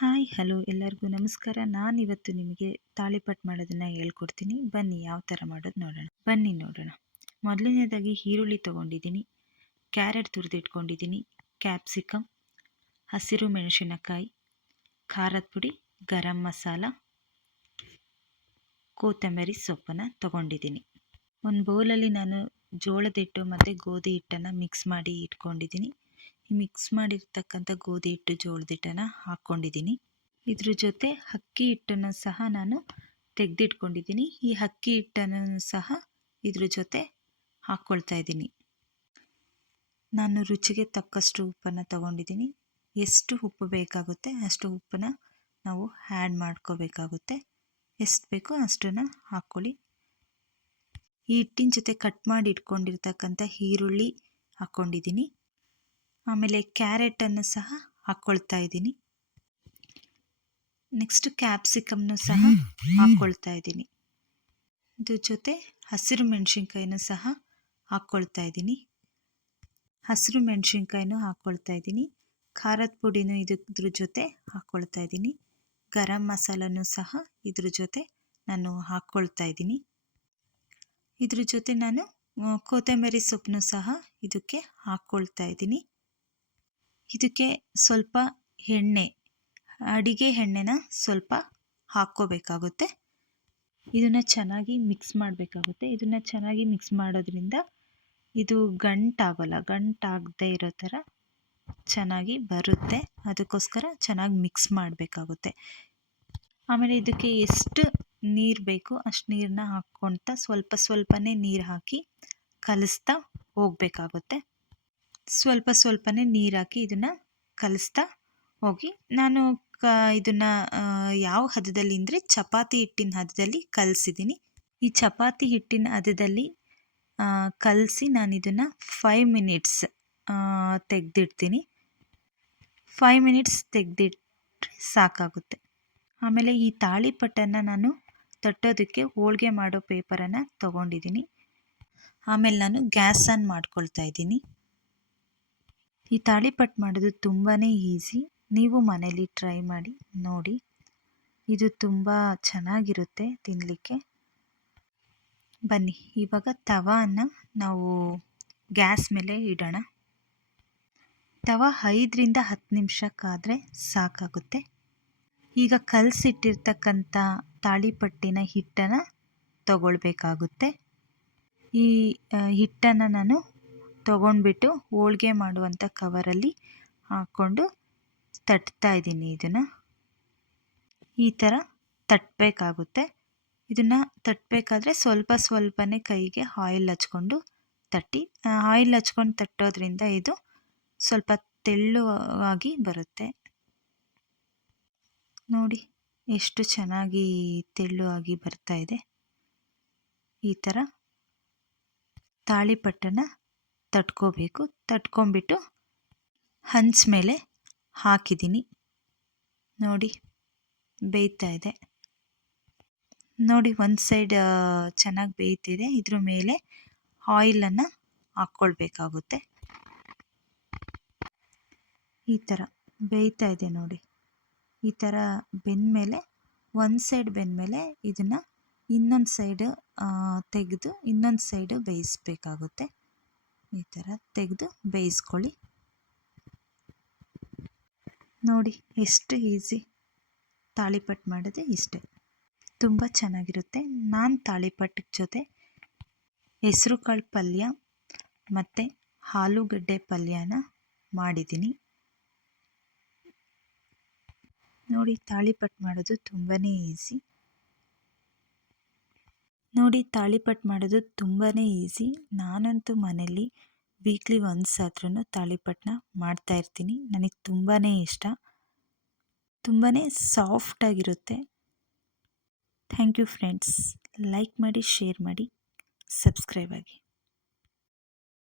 Hi hello ಎಲ್ಲರಿಗೂ ನಮಸ್ಕಾರ. ನಾನಿವತ್ತು ನಿಮಗೆ ತಾಳಿಪಟ್ಟು ಮಾಡೋದನ್ನು ಹೇಳ್ಕೊಡ್ತೀನಿ. ಬನ್ನಿ ಯಾವ ಥರ ಮಾಡೋದು ನೋಡೋಣ. ಬನ್ನಿ ನೋಡೋಣ. ಮೊದಲನೇದಾಗಿ ಈರುಳ್ಳಿ ತೊಗೊಂಡಿದ್ದೀನಿ, ಕ್ಯಾರೆಟ್ ತುರಿದಿಟ್ಕೊಂಡಿದ್ದೀನಿ, ಕ್ಯಾಪ್ಸಿಕಮ್, ಹಸಿರು ಮೆಣಸಿನಕಾಯಿ, ಖಾರದ ಪುಡಿ, ಗರಂ ಮಸಾಲ, ಕೊತ್ತಂಬರಿ ಸೊಪ್ಪನ್ನು ತೊಗೊಂಡಿದ್ದೀನಿ. ಒಂದು ಬೌಲಲ್ಲಿ ನಾನು ಜೋಳದ ಹಿಟ್ಟು ಮತ್ತು ಗೋಧಿ ಹಿಟ್ಟನ್ನು ಮಿಕ್ಸ್ ಮಾಡಿ ಇಟ್ಕೊಂಡಿದ್ದೀನಿ. ಮಿಕ್ಸ್ ಮಾಡಿರ್ತಕ್ಕಂಥ ಗೋಧಿ ಹಿಟ್ಟು ಜೋಳದ ಹಿಟ್ಟನ್ನು ಹಾಕ್ಕೊಂಡಿದ್ದೀನಿ. ಇದ್ರ ಜೊತೆ ಅಕ್ಕಿ ಹಿಟ್ಟನ್ನು ಸಹ ನಾನು ತೆಗೆದಿಟ್ಕೊಂಡಿದ್ದೀನಿ. ಈ ಅಕ್ಕಿ ಹಿಟ್ಟನ್ನು ಸಹ ಇದ್ರ ಜೊತೆ ಹಾಕ್ಕೊಳ್ತಾ ಇದ್ದೀನಿ. ನಾನು ರುಚಿಗೆ ತಕ್ಕಷ್ಟು ಉಪ್ಪನ್ನು ತಗೊಂಡಿದ್ದೀನಿ. ಎಷ್ಟು ಉಪ್ಪು ಬೇಕಾಗುತ್ತೆ ಅಷ್ಟು ಉಪ್ಪನ್ನು ನಾವು ಆ್ಯಡ್ ಮಾಡ್ಕೋಬೇಕಾಗುತ್ತೆ. ಎಷ್ಟು ಬೇಕೋ ಅಷ್ಟನ್ನು ಹಾಕ್ಕೊಳ್ಳಿ. ಈ ಹಿಟ್ಟಿನ ಜೊತೆ ಕಟ್ ಮಾಡಿ ಇಟ್ಕೊಂಡಿರ್ತಕ್ಕಂಥ ಈರುಳ್ಳಿ ಹಾಕ್ಕೊಂಡಿದ್ದೀನಿ. ಆಮೇಲೆ ಕ್ಯಾರೆಟನ್ನು ಸಹ ಹಾಕ್ಕೊಳ್ತಾ ಇದ್ದೀನಿ. ನೆಕ್ಸ್ಟ್ ಕ್ಯಾಪ್ಸಿಕಮ್ನು ಸಹ ಹಾಕ್ಕೊಳ್ತಾ ಇದ್ದೀನಿ. ಇದ್ರ ಜೊತೆ ಹಸಿರು ಮೆಣಸಿನ್ಕಾಯಿನೂ ಸಹ ಹಾಕ್ಕೊಳ್ತಾ ಇದ್ದೀನಿ. ಹಸಿರು ಮೆಣಸಿನ್ಕಾಯಿನೂ ಹಾಕ್ಕೊಳ್ತಾ ಇದ್ದೀನಿ. ಖಾರದ ಪುಡಿನೂ ಇದ್ರ ಜೊತೆ ಹಾಕ್ಕೊಳ್ತಾ ಇದ್ದೀನಿ. ಗರಂ ಮಸಾಲನೂ ಸಹ ಇದ್ರ ಜೊತೆ ನಾನು ಹಾಕ್ಕೊಳ್ತಾ ಇದ್ದೀನಿ. ಇದ್ರ ಜೊತೆ ನಾನು ಕೊತ್ತಂಬರಿ ಸೊಪ್ಪನ್ನು ಸಹ ಇದಕ್ಕೆ ಹಾಕ್ಕೊಳ್ತಾ ಇದ್ದೀನಿ. ಇದಕ್ಕೆ ಸ್ವಲ್ಪ ಎಣ್ಣೆ, ಅಡಿಗೆ ಎಣ್ಣೆನ ಸ್ವಲ್ಪ ಹಾಕ್ಕೋಬೇಕಾಗುತ್ತೆ. ಇದನ್ನು ಚೆನ್ನಾಗಿ ಮಿಕ್ಸ್ ಮಾಡಬೇಕಾಗುತ್ತೆ. ಇದನ್ನು ಚೆನ್ನಾಗಿ ಮಿಕ್ಸ್ ಮಾಡೋದ್ರಿಂದ ಇದು ಗಂಟಾಗದೇ ಇರೋ ಥರ ಚೆನ್ನಾಗಿ ಬರುತ್ತೆ. ಅದಕ್ಕೋಸ್ಕರ ಚೆನ್ನಾಗಿ ಮಿಕ್ಸ್ ಮಾಡಬೇಕಾಗುತ್ತೆ. ಆಮೇಲೆ ಇದಕ್ಕೆ ಎಷ್ಟು ನೀರು ಬೇಕು ಅಷ್ಟು ನೀರನ್ನ ಹಾಕ್ಕೊಳ್ತಾ ಸ್ವಲ್ಪನೇ ನೀರು ಹಾಕಿ ಕಲಿಸ್ತಾ ಹೋಗಬೇಕಾಗುತ್ತೆ. ಸ್ವಲ್ಪನೇ ನೀರು ಹಾಕಿ ಇದನ್ನು ಕಲಿಸ್ತಾ ಹೋಗಿ ನಾನು ಇದನ್ನು ಯಾವ ಹದದಲ್ಲಿ ಅಂದರೆ ಚಪಾತಿ ಹಿಟ್ಟಿನ ಹದದಲ್ಲಿ ಕಲಸಿದ್ದೀನಿ. ಈ ಚಪಾತಿ ಹಿಟ್ಟಿನ ಹದದಲ್ಲಿ ಕಲಸಿ ನಾನು ಇದನ್ನು 5 ಮಿನಿಟ್ಸ್ ತೆಗೆದಿಡ್ತೀನಿ. 5 ಮಿನಿಟ್ಸ್ ತೆಗೆದಿಟ್ರೆ ಸಾಕಾಗುತ್ತೆ. ಆಮೇಲೆ ಈ ತಾಳಿಪಟ್ಟನ್ನು ನಾನು ತಟ್ಟೋದಕ್ಕೆ ಹೋಳಿಗೆ ಮಾಡೋ ಪೇಪರನ್ನು ತೊಗೊಂಡಿದ್ದೀನಿ. ಆಮೇಲೆ ನಾನು ಗ್ಯಾಸ್ ಆನ್ ಮಾಡ್ಕೊಳ್ತಾ ಇದ್ದೀನಿ. ಈ ತಾಳಿಪಟ್ಟು ಮಾಡೋದು ತುಂಬಾ ಈಸಿ. ನೀವು ಮನೇಲಿ ಟ್ರೈ ಮಾಡಿ ನೋಡಿ. ಇದು ತುಂಬ ಚೆನ್ನಾಗಿರುತ್ತೆ ತಿನ್ನಲಿಕ್ಕೆ. ಬನ್ನಿ ಇವಾಗ ತವಾನ ನಾವು ಗ್ಯಾಸ್ ಮೇಲೆ ಇಡೋಣ. ತವ 5ರಿಂದ 10 ನಿಮಿಷಕ್ಕಾದರೆ ಸಾಕಾಗುತ್ತೆ. ಈಗ ಕಲಸಿಟ್ಟಿರ್ತಕ್ಕಂಥ ತಾಳಿಪಟ್ಟಿನ ಹಿಟ್ಟನ್ನು ತಗೊಳ್ಬೇಕಾಗುತ್ತೆ. ಈ ಹಿಟ್ಟನ್ನು ನಾನು ತೊಗೊಂಡ್ಬಿಟ್ಟು ಹೋಳಿಗೆ ಮಾಡುವಂಥ ಕವರಲ್ಲಿ ಹಾಕ್ಕೊಂಡು ತಟ್ತಾ ಇದ್ದೀನಿ. ಇದನ್ನು ಈ ಥರ ತಟ್ಟಬೇಕಾಗುತ್ತೆ. ಇದನ್ನು ತಟ್ಟಬೇಕಾದ್ರೆ ಸ್ವಲ್ಪನೇ ಕೈಗೆ ಆಯಿಲ್ ಹಚ್ಕೊಂಡು ತಟ್ಟಿ. ಆಯಿಲ್ ಹಚ್ಕೊಂಡು ತಟ್ಟೋದ್ರಿಂದ ಇದು ಸ್ವಲ್ಪ ತೆಳ್ಳುವಾಗಿ ಬರುತ್ತೆ. ನೋಡಿ ಎಷ್ಟು ಚೆನ್ನಾಗಿ ತೆಳ್ಳುವಾಗಿ ಬರ್ತಾ ಇದೆ. ಈ ಥರ ತಾಳಿಪಟ್ಟನ್ನು ತಟ್ಕೋಬೇಕು. ತಟ್ಕೊಂಡ್ಬಿಟ್ಟು ಹಂಚ್ ಮೇಲೆ ಹಾಕಿದ್ದೀನಿ. ನೋಡಿ ಬೇಯ್ತಾ ಇದೆ. ನೋಡಿ ಒಂದು ಸೈಡ್ ಚೆನ್ನಾಗಿ ಬೇಯ್ತಿದೆ. ಇದ್ರ ಮೇಲೆ ಆಯಿಲನ್ನು ಹಾಕ್ಕೊಳ್ಬೇಕಾಗುತ್ತೆ. ಈ ಥರ ಬೇಯ್ತಾ ಇದೆ ನೋಡಿ. ಈ ಥರ ಬೆಂದಮೇಲೆ ಒಂದು ಸೈಡ್ ಬೆಂದಮೇಲೆ ಇದನ್ನು ಇನ್ನೊಂದು ಸೈಡು ತೆಗೆದು ಇನ್ನೊಂದು ಸೈಡು ಬೇಯಿಸಬೇಕಾಗುತ್ತೆ. ಈ ಥರ ತೆಗೆದು ಬೇಯಿಸ್ಕೊಳ್ಳಿ. ನೋಡಿ ಎಷ್ಟು ಈಸಿ. ತಾಳಿಪಟ್ಟು ಮಾಡೋದೇ ಇಷ್ಟೇ. ತುಂಬ ಚೆನ್ನಾಗಿರುತ್ತೆ. ನಾನು ತಾಳಿಪಟ್ಟು ಜೊತೆ ಹೆಸರುಕಾಳು ಪಲ್ಯ ಮತ್ತು ಆಲೂಗಡ್ಡೆ ಪಲ್ಯನ ಮಾಡಿದ್ದೀನಿ. ನೋಡಿ ತಾಳಿಪಟ್ಟು ಮಾಡೋದು ತುಂಬಾ ಈಸಿ. ನಾನಂತೂ ಮನೇಲಿ ವೀಕ್ಲಿ ಒನ್ಸ್ ಆದ್ರೂ ತಾಳಿಪಟ್ಟನ್ನ ಮಾಡ್ತಾಯಿರ್ತೀನಿ. ನನಗೆ ತುಂಬಾ ಇಷ್ಟ. ತುಂಬಾ ಸಾಫ್ಟಾಗಿರುತ್ತೆ. Thank you friends. ಲೈಕ್ ಮಾಡಿ, ಶೇರ್ ಮಾಡಿ, ಸಬ್ಸ್ಕ್ರೈಬ್ ಆಗಿ.